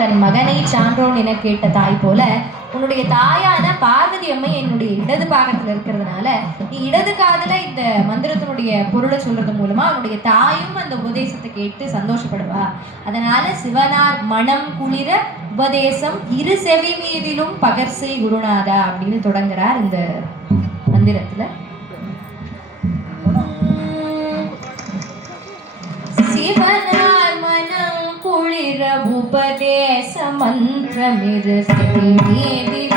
தன் மகனை சான்றோன் என கேட்ட தாய் போல உன்னுடைய தாயான பார்வதி அம்மை என்னுடைய இடது பாகத்துல இருக்கிறதுனால நீ இடது காதுல இந்த மந்திரத்தினுடைய பொருளை சொல்றது மூலமா அவனுடைய தாயும் அந்த உபதேசத்தை கேட்டு சந்தோஷப்படுவா. அதனால சிவனார் மனம் குளிர உபதேசம் இரு செவி மீதிலும் பகர்சை குருநாதா அப்படின்னு தொடங்குறார் இந்த மந்திரத்துல. சிவனார் மனம் குளிர உபதேச மந்திரமிரு செவி மீதிலும்